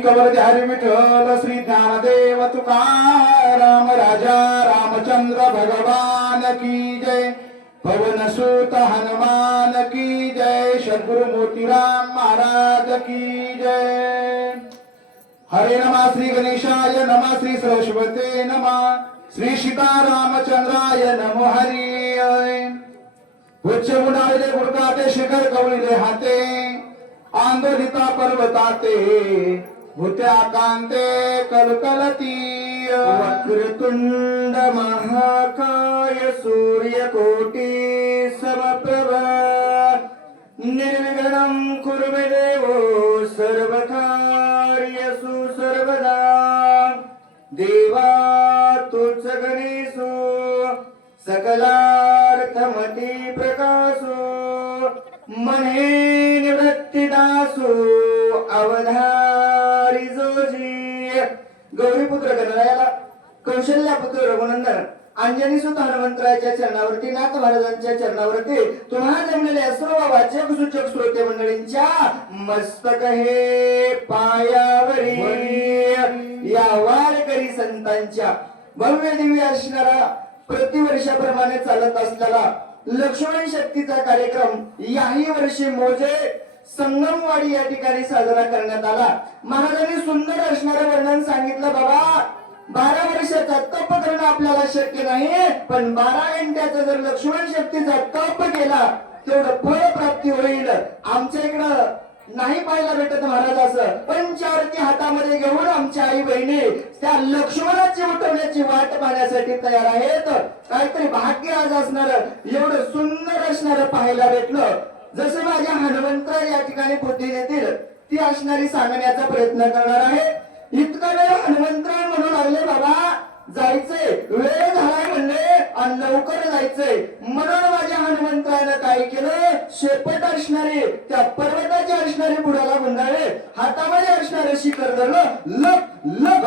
कवल हरी विठ्ठल श्री ज्ञानदेव तुकाराम राजा रामचंद्र भगवान की जय पवन सुत हनुमान की जय सद्गुरु मोतीराम महाराज की जय। हरे नमः श्री गणेशाय नमः श्री सरस्वते नमः श्री सीतारामचंद्राय नमो हरि। उच्च गुणाविले गुडकाते शिखर कवळीले हाते आंदोलिता पर्वताते भूत्या कांते कलकलती वक्रतुंड महाकाय सूर्यकोटी समप्रभ निर्विघ्नं कुरु मे देवो सर्वकार्येषु सर्वदा। देवा तुच्छ गणेशो सकलार्थमती प्रकाशो मने निवृत्तिदासो अवधारी जोशी। गौरीपुत्र गणरायाला कौशल्यापुत्र रघुनंदन अंजनी सुत हनुमंतरायाच्या चरणावरती नाथ महाराजांच्या चरणावरती तुम्हाला जमलेल्या सर्व वाचक सूचक श्रोते मंडळींच्या मस्तक हे पायावरी या वारकरी संतांच्या भव्य दिव्य असणारा प्रतिवर्षाप्रमाणे चालत असलेला लक्ष्मण शक्तीचा कार्यक्रम याही वर्षी मोजे संगमवाडी या ठिकाणी साजरा करण्यात आला। महाराजांनी सुंदर असणारे वर्णन सांगितलं। बाबा 12 वर्षाचा तप करणं आपल्याला शक्य नाही, पण 12 घंट्याचा जर लक्ष्मण शक्तीचा तप केला तेवढं फळ प्राप्ती होईल। आमच्या इकडं नाही पाहायला भेटत महाराज असं, पंचावरती हातामध्ये घेऊन आमच्या आई बहिणी त्या लक्ष्मणाची उठवण्याची वाट पाहण्यासाठी तयार आहेत। काहीतरी भाग्य आज असणार, एवढं सुंदर असणार पाहायला भेटलं। जसं माझ्या हनुमंतराय या ठिकाणी बुद्धी देतील ती असणारी सांगण्याचा प्रयत्न करणार आहे। इतका वेळ हनुमंतराय म्हणू लागले बाबा जायचंय, वेळ झालाय म्हणले आणि लवकर जायचंय म्हणून माझ्या हनुमंतरायानं काय केलं, शेपट असणारे त्या पर्वताच्या असणारे बुडाला गुंडाळे, हातामध्ये असणारे शिखर धरलं, लप लप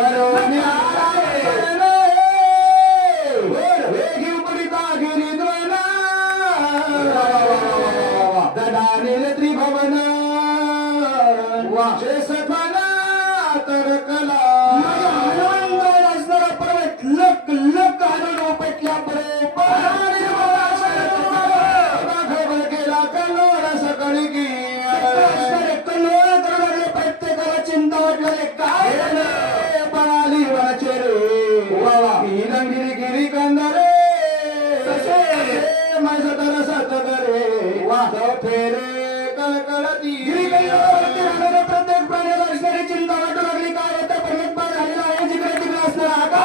त्रिभवन तर कला लक लक आणून पेटल्या पडे गेला कलोळ सकाळी की कलोळ करू लागले, प्रत्येकाला चिंता वाटले काय पळाली वाचे रे वा गिरी गिरी कंदरे माझं तर सतत रे वा फेरे कळकळती गिरी प्रत्येक प्राण्याला असणारी चिंता वाटू लागली। काय होतं पर्वतपार झालेला आहे, जिकडे तिकडे असणार आकाश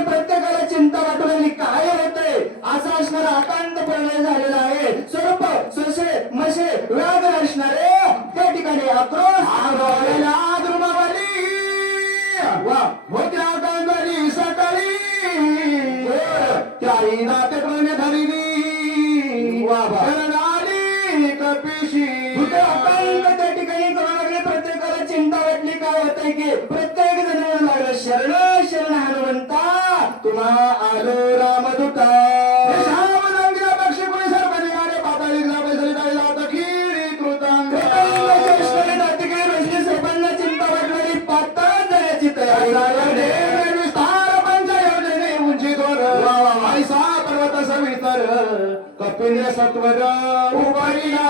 प्रत्येकाला चिंता वाटू लागली। काय होतंय असं असणार आकांत प्रणय झालेला आहे। सर्प ससे मसे व्याघ्र असणारे त्या ठिकाणी आक्रोश वा होत्या गांधारी सकाळी त्याही नाते प्रणय धरिली वा आली कपिशी आकांत त्या ठिकाणी करू लागले। प्रत्येकाला चिंता वाटली। काय होतंय की प्रत्येक जण लागलं शरण शरण हनुमंता तुम्हा आलो रामदूता पक्षी कोणी सर्वाधिकारे पाताळीला बैसली जायला तखीरी कृतांग सर्वांना चिंता वाटलेली पाताळ जाण्याची तयारी विस्तार पंचयोजने उंची दोर ऐसा पर्वत सवितर कपिल सत्वर उभरिला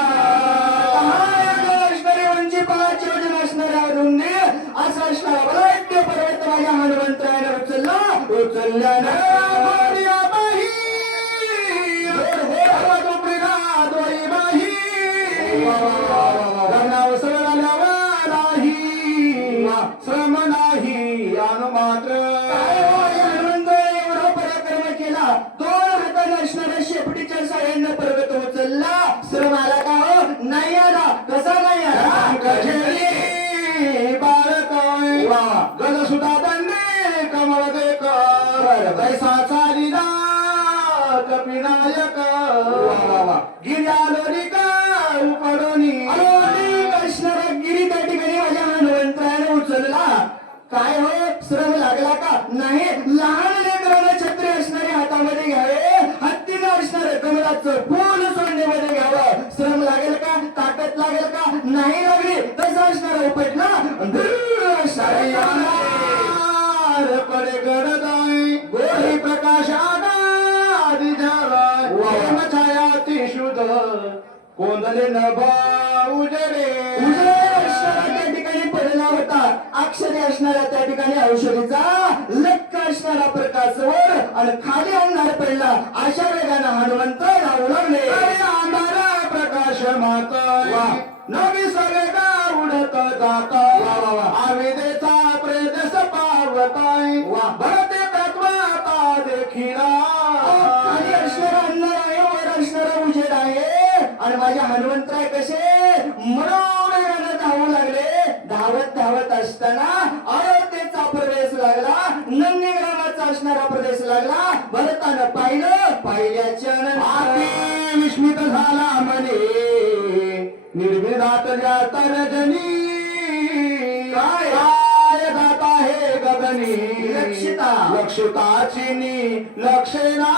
उंची 5 योजन असणाऱ्या रुंदी असा असणारा बलाढ्य पर्वत माझ्या हनुमंतरायाने उचलल्यानं श्रम नाही अनुमात्र एवढा पराक्रम केला। 2 हाताने असणाऱ्या शेपटीच्या साह्याने पर्वत उचलला। श्रम आला का हो नाही आला। कसा नाही आला बाळक गज सुद्धा दंडे कमळ देक पैसा चालिला कपिनायक गिर्यालोलिका उपडोनी असणारा गिरी त्या ठिकाणी माझ्या हनुमंतरायाने उचलला। काय हो श्रम लागला का नाही। लहान लेकराला छत्री असणारे हातामध्ये घ्यावे, हत्तीला असणारे कमळाचे फुलाचं फुल सोडण्यामध्ये घ्यावं. श्रम लागेल का, ताकद लागेल का, नाही लागली तसं असणार उपटला पडे गडदाय गोरी प्रकाश आगादी झाला छाया ती शुद्ध कोंदले नभा उजडे त्या ठिकाणी पडला होता. अक्षरे असणाऱ्या त्या ठिकाणी औषधीचा लक्क असणारा प्रकाश वर आणि खाली अंधार पडला. अशा वेगाने हनुमंत धावू लागले. अंधारा प्रकाश माता नवी सवेगा उडत जाता आविदेचा प्रेदस पावताय भरते तत्वाता देखीला खाली असणारा अंधार आहे, वर असणारा उजेड आहे. आणि माझ्या हनुमंतराय कसे मनोवेगाने धावू लागले. धावत धावत असताना अयोध्येचा प्रदेश लागला, नंदीग्रामाचा असणारा प्रदेश लागला. भरतानं पाहिलं, पाहिल्याच्या नंतर विस्मित झाला म्हणे निर्विधात जाता रजनी काय जात आहे गगनी लक्षिता लक्षिताची लक्षणा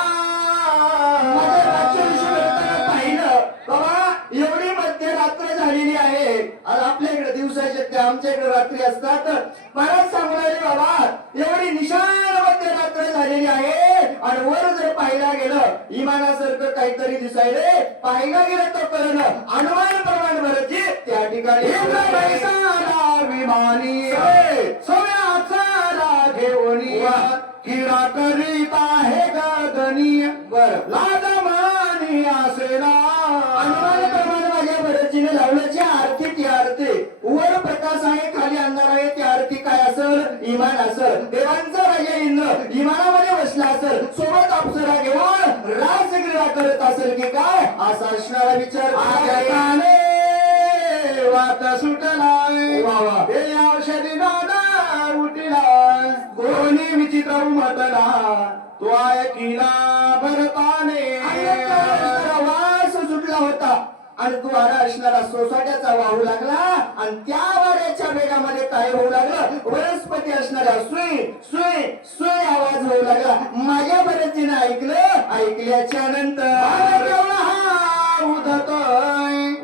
पाहिलं बाबा एवढी मध्यरात्र झालेली आहे. आपल्या इकडे दिवसाचे ते आमच्या इकडे रात्री असतात. मला सांगू लागले बाबा एवढी निशाण मध्यरात्र झालेली आहे आणि वर जर पाहिला गेलं इमानासारखं काहीतरी दिसायले. पाहिला गेलं तर करणं अनुमान प्रमाण भरती त्या ठिकाणी विमानी सव्याचा घेऊन किरा करीत आहे गगनी बर लाजमानी असेना अनुमान प्रमाण माझ्या भरतीने लावल्याची आरती ती आरती. वर प्रकाश आहे, खाली अंधार आहे. ती आरती काय असेल? इमान असेल. देवांचा राजा इंद्र इमानामध्ये बसला असेल, सोबत अप्सरा घेऊन राजक्रीडा करत असेल की काय असा असणारा विचार वाट सुटलाय हे औषधी दादा उठलाय कोणी विचित्र उमटला तो ऐकिला भरताने वास सुटला होता आणि तो वारा असणारा सोसाट्याचा वाहू लागला. आणि त्या वाऱ्याच्या वेगामध्ये काय होऊ लागलं? वनस्पती असणाऱ्या सुई सुई सुई आवाज होऊ लागला. माझ्या बरेचीने ऐकलं. ऐकल्याच्या नंतर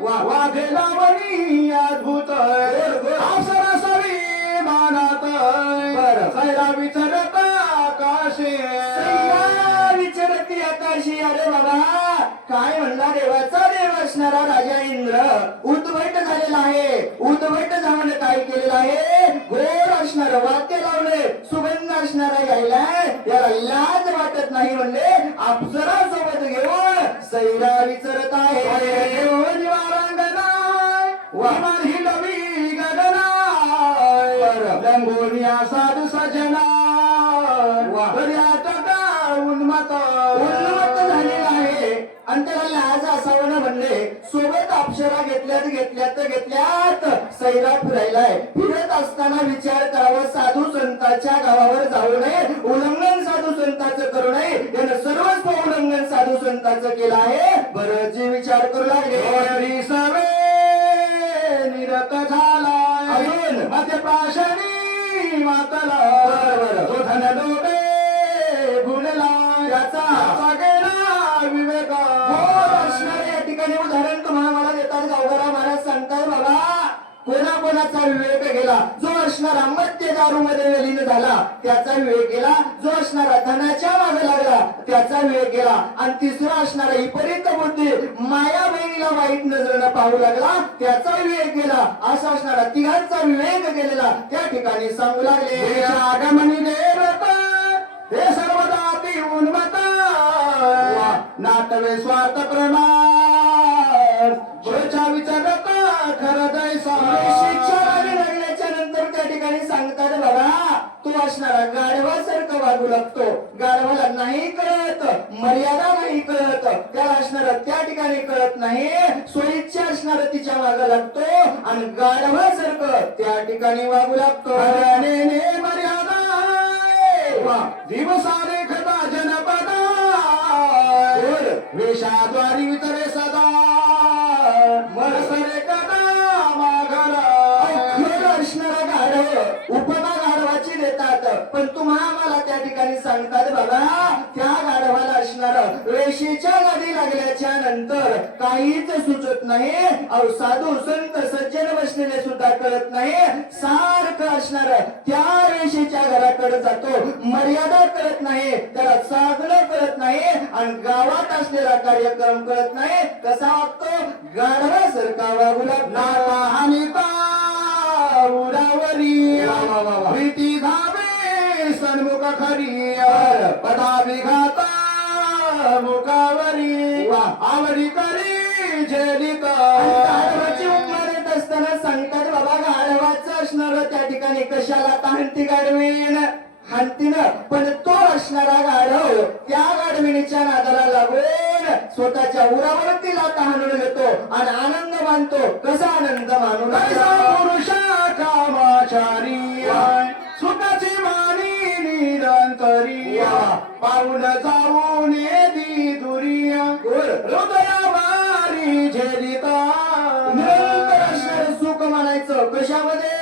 वाघेला वणी अद्भुत सरासरी मानात सैरा विचारत आकाशे विचारती आकाशी. अरे बाबा काय म्हणला? देवाचा देव असणारा राजा इंद्र उद्भट झालेला आहे. उद्भट जाऊन काय केलेलं आहे? गोड असणार वाद्य लावले, सुगंध असणारा गायलाय. याला लाज वाटत नाही म्हणले. अप्सरा सोबत घेऊन सैरा विचारत आहे. लंगोनिया साधू सजना उन्मत झालेला आहे आणि त्याला लाज असावं ना म्हणले. सोबत अप्सरा घेतल्यात सैरा फिरायलाय. फिरत असताना विचार करावा साधू संतांच्या गावावर जाऊ नये, उल्लंघन साधू संतांचं करू नये. त्यानं सर्वच उल्लंघन साधू संतांचं केलं आहे. बरं जे विचार करू लागले सवे निरत झाला अजून मध्य पाषाणी मातला तो धन डोबे गुणला याचा गेला विवेक. या ठिकाणी उदाहरण तुम्हाला मला देतात. गावकरा महाराज सांगतात बाबा कोणाकोणाचा विवेक गेला? जो असणारा मद्य दारू मध्ये विलीन झाला त्याचा विवेक गेला. जो असणारा धनाच्या मागे लागला त्याचा विवेक गेला. आणि तिसरा असणारा विपरीत बुद्धी माया बहिणीला वाईट नजरेनं पाहू लागला त्याचा विवेक गेला. असा असणारा तिघांचा विवेक गेलेला त्या ठिकाणी सांगू लागले. आगमनी देवत हे सर्वदा ती उन्मत नाटवे स्वार्थ प्रमाण विचारत खरं दैसा. शिक्षा लागल्याच्या नंतर त्या ठिकाणी सांगतात बाबा तो असणारा गाढवासारखं वागू लागतो. गाढवाला नाही कळत, मर्यादा नाही कळत. त्याला असणारा त्या ठिकाणी कळत नाही. सोयीच्या असणारा तिच्या मागं लागतो आणि गाढवासारखं त्या ठिकाणी वागू लागतो. मर्यादा दिवसाने खता जनपदा वेशाद्वारी वितरे सदा मरसरे कदा माघारा. असणारा गाढव उपमा गाढवाची देतात पण तुम्हा आम्हाला त्या ठिकाणी सांगतात बाबा त्या गाढवाला असणार वेशीच्या नादी लागल्याच्या नंतर काहीच सुचत नाही. अहो साधू संत सज्जन बसलेले सुद्धा कळत नाही. सारखं असणार त्या वेशीच्या घराकडे जातो. मर्यादा कळत नाही, त्याला चांगलं कळत नाही आणि गावात असलेला कार्यक्रम कळत नाही. कसा वागतो? गाढवासारखा वागू लागला. आणि उरावरी प्रीती धावे सन्मुख खरी पदावी घाता मुखावरी आवडी करी झेलित. गाढवाची उंमर येत असताना सांगतात बाबा गाढवाचं असणार त्या ठिकाणी कशाला ताणती गाढवीन हानतीन. पण तो असणारा गाढव त्या गाढविणीच्या नादाला लागून स्वतःच्या उरावरती लाथा हाणून घेतो आणि आनंद मानतो. कसा आनंद मानून? पुरुषा कामाचारी सुखाची मानी निरंतरी पाऊल जाऊन येदी दुरी हृदया वारी झेलिता. निरंतर असणारं सुख मानायचं कशामध्ये?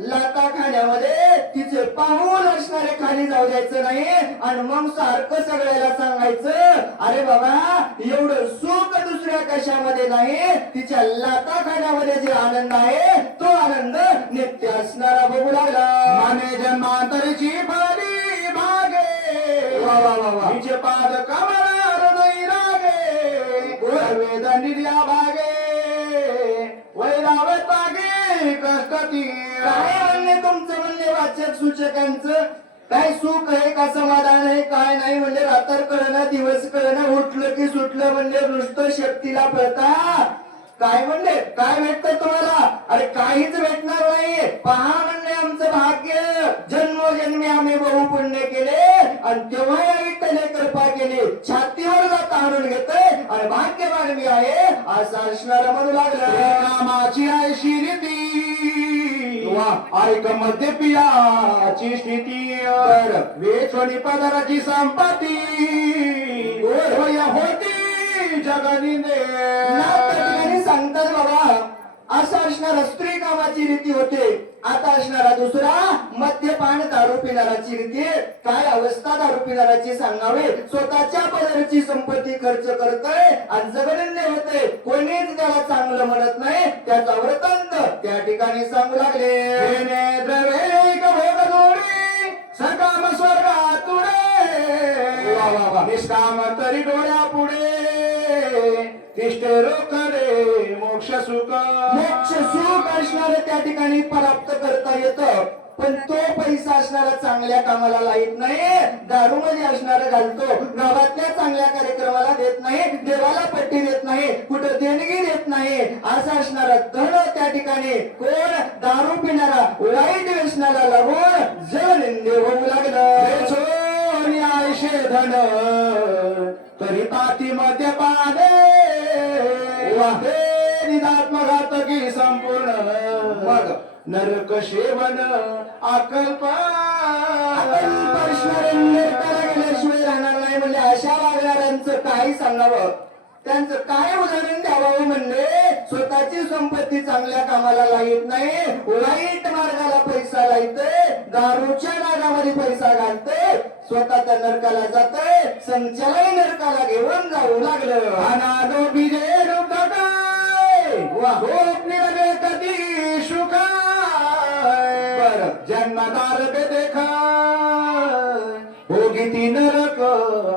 लाता खाण्यामध्ये. तिचे पाऊल असणारे खाली जाऊ द्यायचं नाही आणि मग सारखं सगळ्याला सांगायचं अरे बाबा एवढं सुख दुसऱ्या कशामध्ये नाही. तिच्या लाता खाण्यामध्ये जे आनंद आहे तो आनंद नित्य असणारा बघू लागला. माने जन्मांतरीची फळी भागे वा वा वा वा. तिचे पाद कमला हृदय लागे वेदनिर्या भागे वैरावे तागे कष्टती. काय म्हणणे तुमचं म्हणणे वाचक सूचकांचं? काय सुख आहे का समाधान आहे काय नाही म्हणले. रात्र कळना दिवस कळना उठलं की सुटलं म्हणले नुसतं शक्तीला पळता. काय म्हणले काय भेटतं तुम्हाला? अरे काहीच भेटणार नाही. पहा म्हणले आमचं भाग्य जन्मोजन्मी आम्ही बहु पुण्य केले आणि तेव्हा या विठ्ठले कृपा केली. छातीवर जाता आणून घेतोय आणि भाग्यवान मी आहे असं असणार म्हणू लागलं. कामाची आहे शिरीती ऐक मध्ये पियाची स्थिती वेचवणी पदराची संपत्ती होती जगनिंदे. सांगतात बाबा असं असणारा स्त्री कामाची रीती होते. आता असणारा दुसरा मद्यपान दारू पिणाराची रीती. काय अवस्था दारू पिणाराची सांगावे. स्वतःच्या पदरची संपत्ती खर्च करतोय आणि जगनंदे होते. कोणीच त्याला चांगलं म्हणत नाही. त्याचा वृत्तांत त्या ठिकाणी सांगू लागले. सकाम स्वर्गात तुडे निष्काम तरी डोळ्या पुढे तिष्ठे रोखरे मोक्ष सुख. मोक्ष सुख असणार त्या ठिकाणी प्राप्त करता येतं. पण तो पैसा असणारा चांगल्या कामाला लाईत नाही. दारू मध्ये असणारा घालतो. गावातल्या चांगल्या कार्यक्रमाला देत नाही. देवाला पट्टी देत नाही. कुठं देणगी देत नाही. असा असणारा धन त्या ठिकाणी कोण? दारू पिणारा वाईट व्यसनाला लागून जगनिंदे होऊ लागलं. आयशे धन तरी ताती मध्ये पादे निदात्मघातकी संपूर्ण मग नरक सेवन अकल्प गेल्याशिवाय राहणार नाही म्हणले. अशा वागणाऱ्यांचं काय सांगावं? त्यांचं काय उदाहरण द्यावं म्हणले. स्वतःची संपत्ती चांगल्या कामाला लाईत नाही. वाईट मार्गाला पैसा लाईतोय. दारूच्या नादामध्ये पैसा घालतोय. स्वतः त्या नरकाला जातोय. संचालाही नरकाला घेऊन जाऊ लागलं. अनादो बिजे रूप निरले कधी शुकाय जन्मदार बेदेखा भोगिती नरक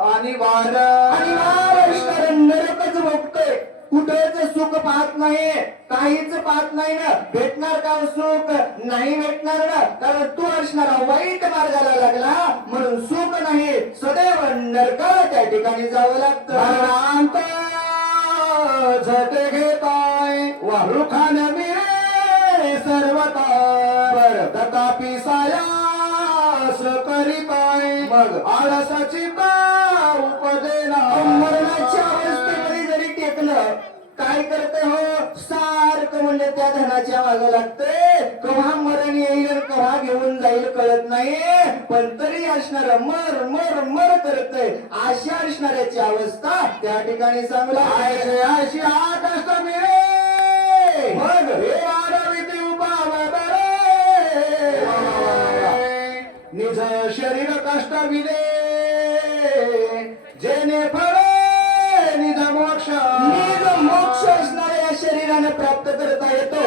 आणि वार नरकच भोगतोय. कुठेच सुख पाहत नाही. काहीच पाहत नाही ना. भेटणार का सुख? नाही भेटणार ना. कारण तू असणारा वाईट मार्गाला लागला म्हणून सुख नाही. सदैव नरकाला त्या ठिकाणी जावं लागतं. झटे घेताय रुखान मिळे सर्वता तथापि सायास करीताय मग आळसाची उपदेना. मरणाच्या अवस्थेमध्ये जरी टेकलं काय करते हो? सारखं म्हणले त्या धनाच्या मागे लागते. केव्हा मरण येईल केव्हा घेऊन जाईल कळत नाही. पण तरी असणार मर मर मर करतय. अशा असणाऱ्याची अवस्था त्या ठिकाणी चांगला अशी आठ असता मिळे मग हे वाढविते उपावरे निज शरीर कष्ट विदे जेने फळ मोक्ष असणाऱ्या या शरीराने प्राप्त करता येतो.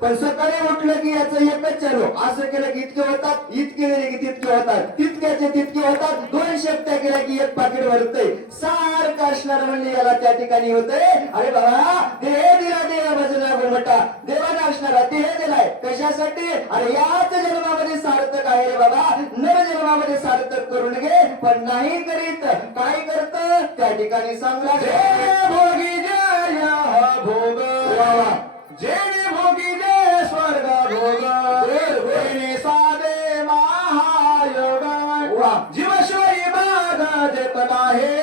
पण सकाळी उठलं की याचं एकच चालू, असं केलं की इतके होतात, इतके केले की तितके होतात, तितक्याचे तितके होतात, 2 शक्त्या केल्या की 1 पाकिट भरतंय. सारखं असणार म्हणजे याला त्या ठिकाणी होतंय. अरे बाबा, देह दिला देह भजना घुमटा, देवाने असणारा देह दिलाय कशासाठी? अरे याच जन्मामध्ये सार्थक आहे रे बाबा, नर जन्मामध्ये सार्थक करून घे. पण नाही करीत, काय करत त्या ठिकाणी सांगला, भोगी जय भोग जेणे भोगी जय स्वर्ग भोग जेणे साधे महायोग जीवशिवाय बाधा जेतला हे.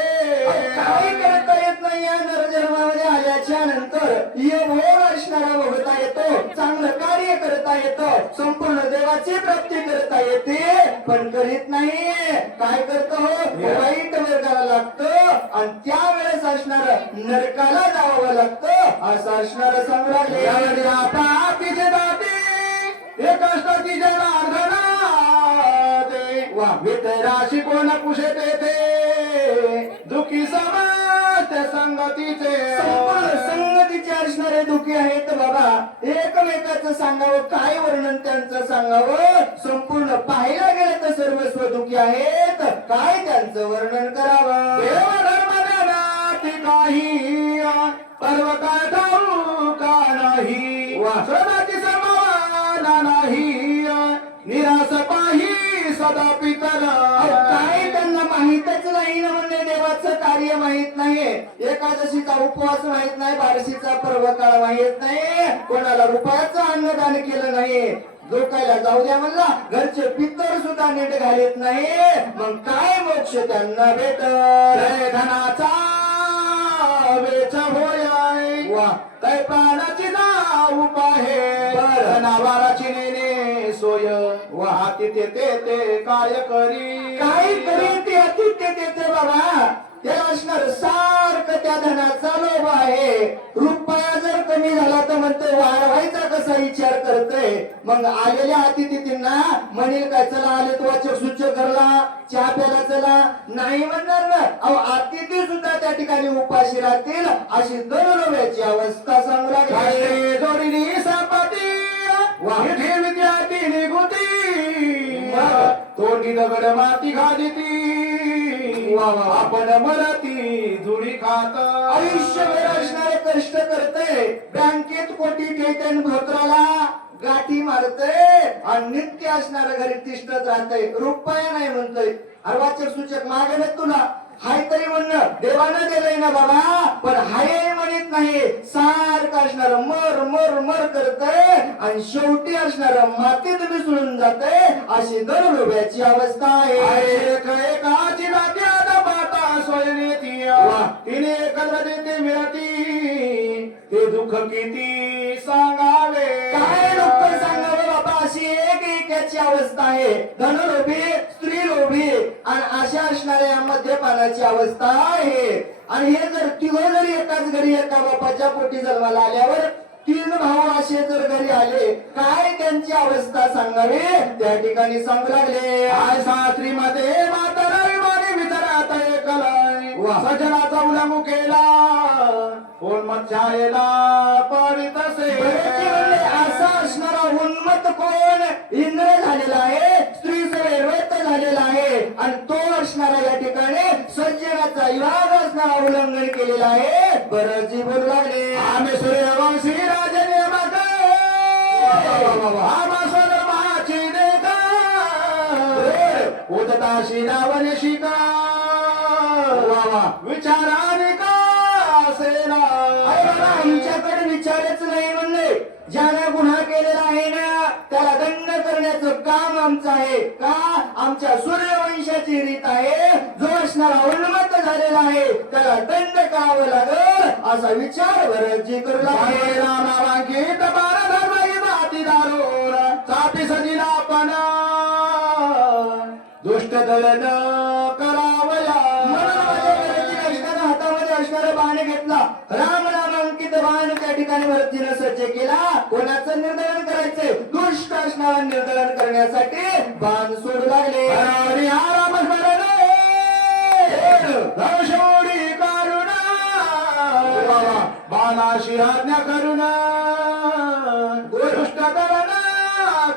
काही करता येत नाही या नरजन्मामध्ये आल्याच्या नंतर. ये भोग असणारा भोगता येतो, चांगलं कार्य करता येतं, संपूर्ण देवाची प्राप्ती करता येते. पण करीत नाही. काय करतो? वाईट वर्गाला लागतं आणि त्यावेळेस असणार नरकाला जावं लागतं. असं असणार सांगू लागले. पापीचे दाते हे कष्टाची जनार्दना वितराशी कोण पुषे तेथे दुखी समाज संगतीचे. संपूर्ण संगतीचे असणारे दुखी आहेत बाबा. एकमेकाचं सांगावं, काय वर्णन त्यांचं सांगावं. संपूर्ण पाहायला गेलं तर सर्वस्व दुखी आहेत. काय त्यांचं वर्णन करावं. देवधर्म ज्ञानाती काही पर्व काय ठाऊ का नाही श्रमाची समाना नाही निराश पाही सदा पितर. काय त्यांना माहितच नाही ना, म्हणजे देवाचं कार्य माहित नाही, एकादशीचा उपवास माहित नाही, बारशीचा पर्व काळ माहित नाही, कोणाला रुपयाचं अन्नदान केलं नाही, जोकायला जाऊ द्या म्हणला, घरचे पितर सुद्धा नीट घालत नाही. मग काय मोक्ष त्यांना भेटल. धनाचा वेच होय काय प्राणाची नाव पाहे जनावराची नेने सोय वाहती ते काय करी. काय करी ते अतिथ्य देते बाबा. त्याला असणार सारखं त्या धनाचा लोभ आहे. रुपया जर कमी झाला तर म्हणतो वाढवायचा कसा विचार करतोय. मग आलेल्या अतिथींना म्हणेल काय, चला आले तो वाचक सूचक करला, चहा प्यायला चला, नाही म्हणणार ना. अहो अतिथी सुद्धा त्या ठिकाणी उपाशी राहतील. अशी दररोजची अवस्था सांगू लागली. जोडीनी संपत्ती विद्यार्थी निघुती तोंडी दगड माती घालीती आपण मराठी जुडी खात. आयुष्यभर असणारे कष्ट करते, बँकेत कोटी ठेवते, धोत्राला गाठी मारते आणि नित्य असणाऱ्या घरी तिष्ठत राहते. रुपया नाही म्हणतोय. अरे वाचक सूचक मागे तुला हाय तरी म्हणणं देवानं दिलंय ना बाबा, पण हाय म्हणत नाही. सारखं असणार मर मर मर करतय आणि शेवटी असणार मातीत मिसळून जाते. अशी दररोब्याची अवस्था आहे. एकाची नाती आता पाता सोयने तिने एकत्र देते मिळती ते दुःख किती सांगावे. काय दुःख सांगावे बाबा. अशी एक याची अवस्था आहे. धनलोभी, स्त्री लोभी आणि अशा असणाऱ्या या मद्यपानाची अवस्था आहे. आणि हे जर तिघं जरी एकाच घरी एका बापाच्या पोटी जन्माला आल्यावर 3 भाऊ असे जर घरी आले, काय त्यांची अवस्था सांगावी त्या ठिकाणी सांगू लागले. आय सासरी मध्ये म्हातारा विमाने विचारात ऐकलाय सजनाचा उलंघू केला कोण मच्छायला पडित असे. असा असणारा उन्मत कोण इंद्र झालेला आहे, स्त्रीचं वैरवत झालेला आहे आणि तो असणारा या ठिकाणी सज्जनाचा विवाह असणारा उल्लंघन केलेला आहे. बरं जी बोलू लागले. आम्ही सूर्यवंशी राजने माची देता उदताशी नावने शिका विचाराने का सेना. आमच्याकडे विचारच नाही म्हणले. ज्याने गुन्हा केलेला आहे ना त्याला दंड करण्याचं काम आमचं आहे. का? आमच्या सूर्यवंशाची रीत आहे. जो असणारा उन्मत्त झालेला आहे त्याला दंड करावं लागल असा विचार भरतजी करू लागले. रामांकित बारा धर्म माती दारोर चापी सजिला पण दुष्ट दलन करावया. हातामध्ये असणारा बाण घेतला, राम नामांकित बाण त्या ठिकाणी भरतीनं सज्ज केला. कोणाचं निर्दलन करायचंय? दुष्ट असणारा निर्दलन करण्यासाठी बाण सोडू लागले. रामशोडी करुणा बाणा अशी आज्ञा करून दुष्ट दलन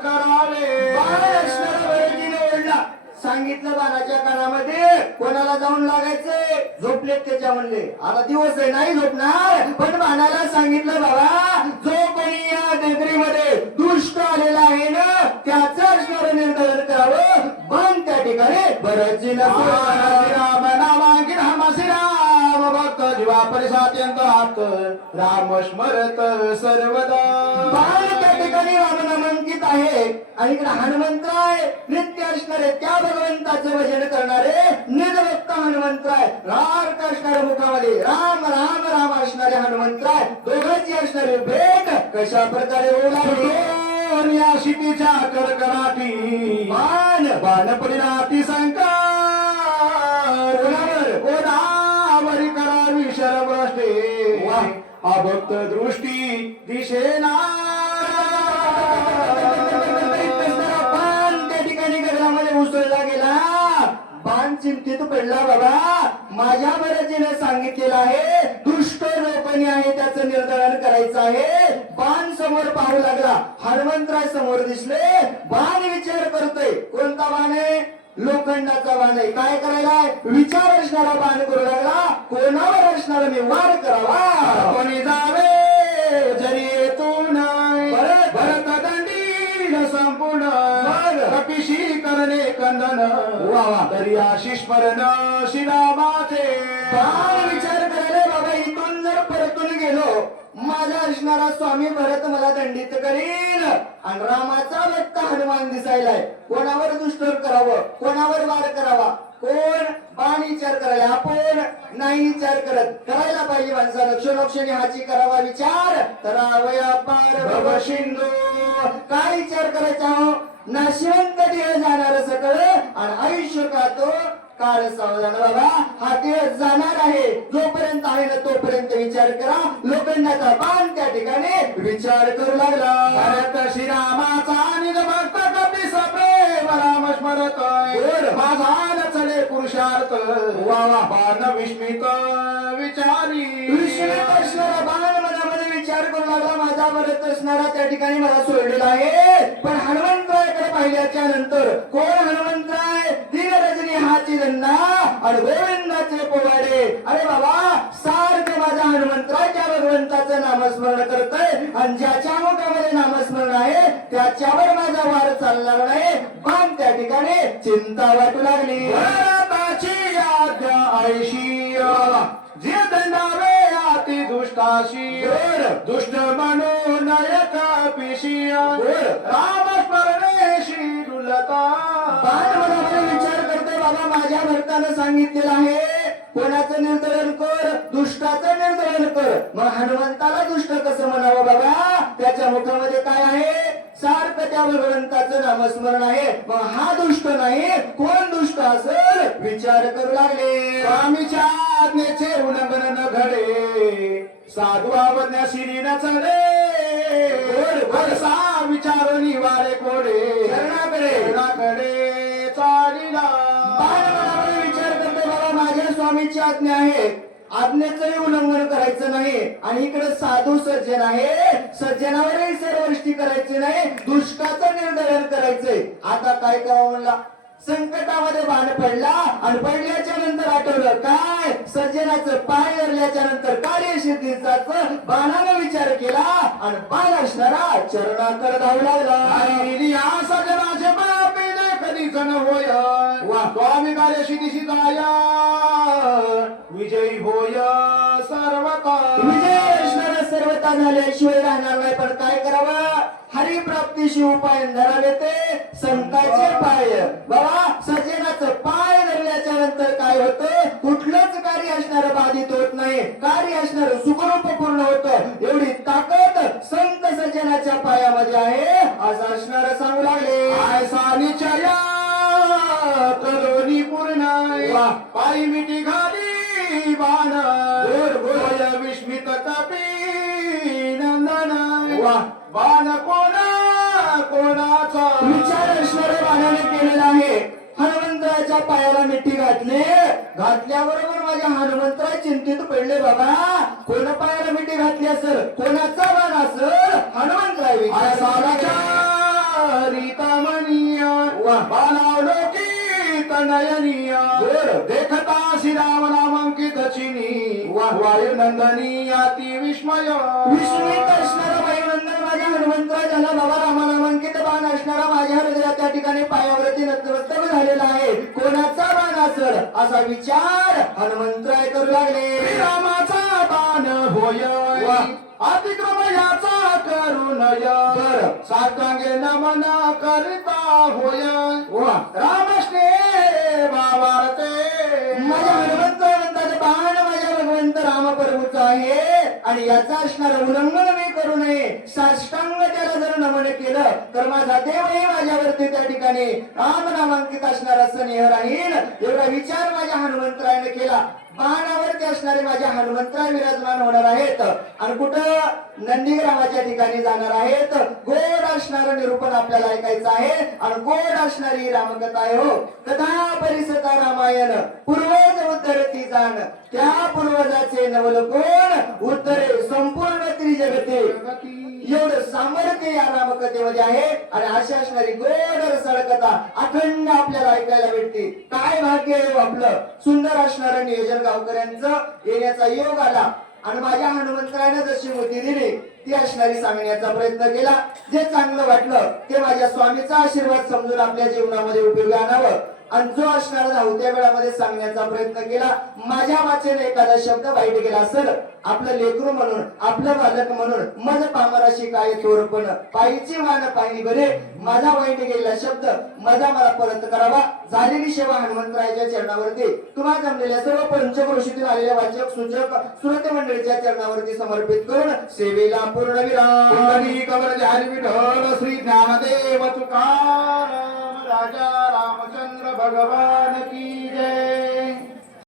करावे. बाण असणारा वरजीने ओढला. सांगितलं बाणाच्या कानामध्ये कोणाला जाऊन लागायचंय. झोपलेत त्याच्या म्हणले. आता दिवस आहे नाही झोपणार, पण बाणाला सांगितलं बाबा जो कोणी या नगरीमध्ये दुष्ट आलेला आहे ना त्याचं असणारं निर्धारण करावं. बाण त्या ठिकाणी भरतजीला राम नामांकित राम श्रीराम भक्त जीवा परिसात्यंत आप्त राम स्मरत सर्वदा. बाण त्या ठिकाणी रामनामांकित आहे आणि इकडे हनुमंतराय नित्य असणारे त्या भगवंताचं भजन करणारे निजभक्त हनुमंतराय. राम असणाऱ्या मुखामध्ये राम राम राम असणारे हनुमंतराय. दोघांची असणारी भेट कशा प्रकारे होऊ लागली. या शितीच्या करकराटी बाण बाण परिणाती संकर कोणावरी करावी शरभ्रष्टे अभक्त दृष्टी दिशेना. बाण त्या ठिकाणी गगनामध्ये उसळला गेला. बाण चिंतित पडला. बाबा माझ्या भरतीने सांगितलेलं आहे दुष्ट जो कोणी आहे त्याचं निर्धारण करायचं आहे. बाण समोर पाहू लागला. हनुमंतराय समोर दिसले. बाण विचार करतोय. कोणता बाण आहे? लोखंडाचा बाण आहे. काय करायला? विचार असणारा बाण करू लागला. कोणावर असणारा मी वार करावा. कोणी जावे जरी येतून भरत दंडी संपूर्ण कपिशी करणे कंदन तरी आशिष स्मरण श्रीरामाचे. बाण विचार करायला बाबा इथून जर परतून गेलो माझा असणारा स्वामी भरत मला दंडित करीन. आणि रामाचा व्यक्त हनुमान दिसायलाय. कोणावर दुष्टर करावं, कोणावर वार करावा, कोण बाण विचार करायला. आपण नाही विचार करत. करायला पाहिजे माणसा लक्षोलक्षणी हाची करावा विचार. तर अवया पार भव सिंधू. काय विचार करायचा हो? नाशिवंत देह जाणार सकळ आणि आयुष्य का तो काळ सावधान. बाबा हा देह जाणार आहे. जोपर्यंत आहे ना तोपर्यंत विचार करा. लोखंडाचा बाण त्या ठिकाणी विचार करू लागला. भरत श्रीरामाचा निज भक्त कपी प्रेम राम स्मरत माझा चले पुरुषार्थ वा बाण विस्मित विचारी. विस्मित असणारा बाण मनामध्ये विचार करू लागला. माझा भरत असणारा त्या ठिकाणी मला सोडलेला आहे. पण हनुमंतरायकडे पाहिल्याच्या नंतर कोण हनुमंतराय? दिन रजनी हाची दंडा आणि गोविंदाचे पोवाडे. अरे बाबा सारखं माझा हनुमंतराय त्या भगवंताचं नामस्मरण करतोय आणि ज्याच्या मुखामध्ये नामस्मरण आहे त्याच्यावर माझा वार चालणार नाही. बाण त्या ठिकाणी चिंता वाटू लागली. भरताची आज्ञा ऐशी जे दंडावे अति दुष्टाशी दुष्ट म्हणून नायक पिशी राम स्मरणेशी डुलता. बाण मनामध्ये विचार करतोय बाबा माझ्या भरतानं सांगितलेलं आहे कोणाचं निर्धारण कर? दुष्टाचं निर्धारण कर. मग हनुमंताला दुष्ट कसं म्हणावं बाबा? त्याच्या मुखामध्ये काय आहे? सारखं त्या भगवंताचं नामस्मरण आहे. मग हा दुष्ट नाही, कोण दुष्ट असेल? विचार करू लागले. स्वामीच्या आज्ञेचे उल्लंघन न घडे साधू आवडण्या शिरी न चढे भरसा विचार निवारे कोडे चरणाकडे चालिला. बाण मनामध्ये विचार करतोय बाबा माझ्या स्वामीची आज्ञा आहे. आज्ञेचंही उल्लंघन करायचं नाही आणि इकडे साधू सज्जन आहे. सज्जनावरही सर्वष्टी करायची नाही. दुष्टाचं निर्धारण करायचंय. आता काय करावं म्हणला? संकटामध्ये बाण पडला आणि पडल्याच्या नंतर आठवलं काय? सज्जनाचं पाय धरल्याच्या नंतर कार्यसिद्धीचा बाणाने विचार केला आणि बाण असणारा चरणाकडे धावू लागला. या सजनाचे पापी कधी जण होय स्वामी कार्यसिद्धीशी जाय विजयी होय सर्वता. विजय असणारा सर्वता झाल्याशिवाय राहणार नाही. पण काय करावं? हरिप्राप्तीशी उपाय धरावे ते संताचे पाय. बाबा सज्जनाचं पाय धरल्याच्या नंतर काय होतं? कुठलंच कार्य असणारं बाधित होत नाही. कार्य असणारं सुखरूप पूर्ण होतं. एवढी ताकद संत सज्जनाच्या पायामध्ये आहे असं असणारं सांगू लागले. सालीच्या कलोनी पूर्ण पायी मिठी घाली बाण विस्मित कपी नंदन बाण कोणाचा विचार असणाऱ्या बाणाने केलेला आहे. हनुमंतराच्या पायाला मिठी घातल्याबरोबर माझ्या हनुमंतराय चिंतित पडले. बाबा कोण पायाला मिठी घातली असेल? वायुनंदनी अति विस्मय विस्मित असणारा वायुनंदन माझ्या हनुमंतराय झाला बाबा रामानामांकित बाण असणारा माझ्या हृदयात त्या ठिकाणी पायावरती नतमस्तक झालेला आहे. कोणाचा बाण असेल असा विचार हनुमंतराय करू लागले. रामाचा बाण होय वा. अतिक्रम याचा करुणय बरं. साष्टांगे नमन करिता होय वा. रामस्ने भावारते माझ्या हनुमंत म्हणतात बाण माझ्या भगवंत राम प्रभूचा आहे आणि याचा असणार उल्लंघन मी करू नये. साष्टांग त्याला जर नमन केलं तर माझा देवही माझ्यावरती त्या ठिकाणी राम नामांकित असणारा स्नेह राहील. एवढा विचार माझ्या हनुमंतरायाने केला. बाणावरती असणारे माझ्या हनुमंतराय विराजमान होणार आहेत आणि कुठं नंदीग्रामाच्या ठिकाणी जाणार आहेत. गोड असणारं निरूपण आपल्याला ऐकायचं आहे आणि गोड असणारी रामकथा आहे. हो, कथा परिसता रामायण पूर्वज उत्तरती जाण त्या पूर्वजाचे नवल कोण उत्तरे संपूर्ण त्रिजगते. एवढं सामर्थ्य या रामकथेमध्ये आहे आणि अशी असणारी गोड रसाळ कथा अखंड आपल्याला ऐकायला भेटते. काय भाग्य आहे हो आपलं. सुंदर असणारं नियोजन गावकऱ्यांचं येण्याचा योग आला आणि माझ्या हनुमंतरायाने जशी मोती दिली ती असणारी सांगण्याचा प्रयत्न केला. जे चांगलं वाटलं ते माझ्या स्वामीचा आशीर्वाद समजून आपल्या जीवनामध्ये उपयोगी आणावं आणि जो असणारा धावत्या वेळामध्ये सांगण्याचा प्रयत्न केला. माझ्या वाचेने एखादा शब्द वाईट गेला असेल आपलं लेकरू म्हणून आपलं बालक म्हणून मज पामराशी काय थोरपण पायीची मान पाहिली बरे. माझा वाईट गेलेला शब्द माझा मला परत करावा. झालेली सेवा हनुमंतरायाच्या चरणावरती तुम्हाला जमलेल्या सर्व पंचक्रोशीतून आलेल्या वाचक सूचक श्रोते मंडळीच्या चरणावरती समर्पित करून सेवेला पूर्ण विराम. कुंडली कमल हरी विठ्ठल श्री ज्ञानदेव तुकाराम राजा रामचंद्र भगवान की जय.